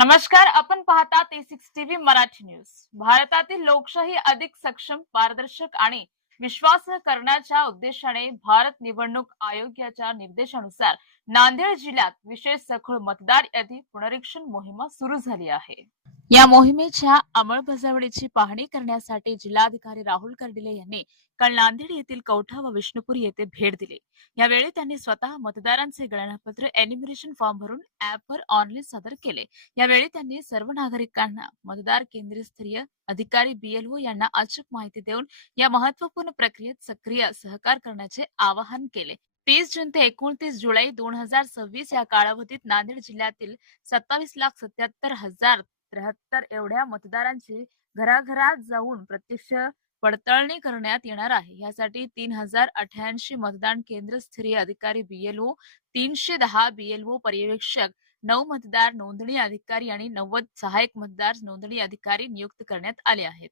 नमस्कार, आपण पाहता T6 टीव्ही मराठी न्यूज। भारतातील लोकशाही अधिक सक्षम, पारदर्शक आणि विश्वासार्ह करण्याच्या उद्देशाने भारत निवडणूक आयोगाच्या निर्देशानुसार नांदेड जिल्ह्यात विशेष सखोल मतदार यादी पुनरीक्षण मोहीम सुरू झाली आहे। या मोहिमेच्या अंमलबजावणीची पाहणी करण्यासाठी जिल्हाधिकारी राहुल कर्डिले यांनी काल नांदेड येथील कौठा व विष्णुपूर येथे भेट दिली। यावेळी त्यांनी स्वतः मतदारांचे गणनापत्र एन्युमरेशन फॉर्म भरून ॲपवर ऑनलाईन सादर केले। यावेळी त्यांनी सर्व नागरिकांना मतदार केंद्रस्तरीय अधिकारी BLO यांना अचूक माहिती देऊन या महत्त्वपूर्ण प्रक्रियेत सक्रिय सहकार करण्याचे आवाहन केले। 30 जून ते 29 जुलै 2026 या कालावधीत नांदेड जिल्ह्यातील 27,77,073 एवढ्या मतदारांची घराघरात जाऊन प्रत्यक्ष पडताळणी करण्यात येणार आहे। यासाठी 3088 मतदान केंद्रस्तरीय अधिकारी BLO, 310 BLO पर्यवेक्षक, 9 मतदार नोंदणी अधिकारी आणि 90 सहाय्यक मतदार नोंदणी अधिकारी नियुक्त करण्यात आले आहेत।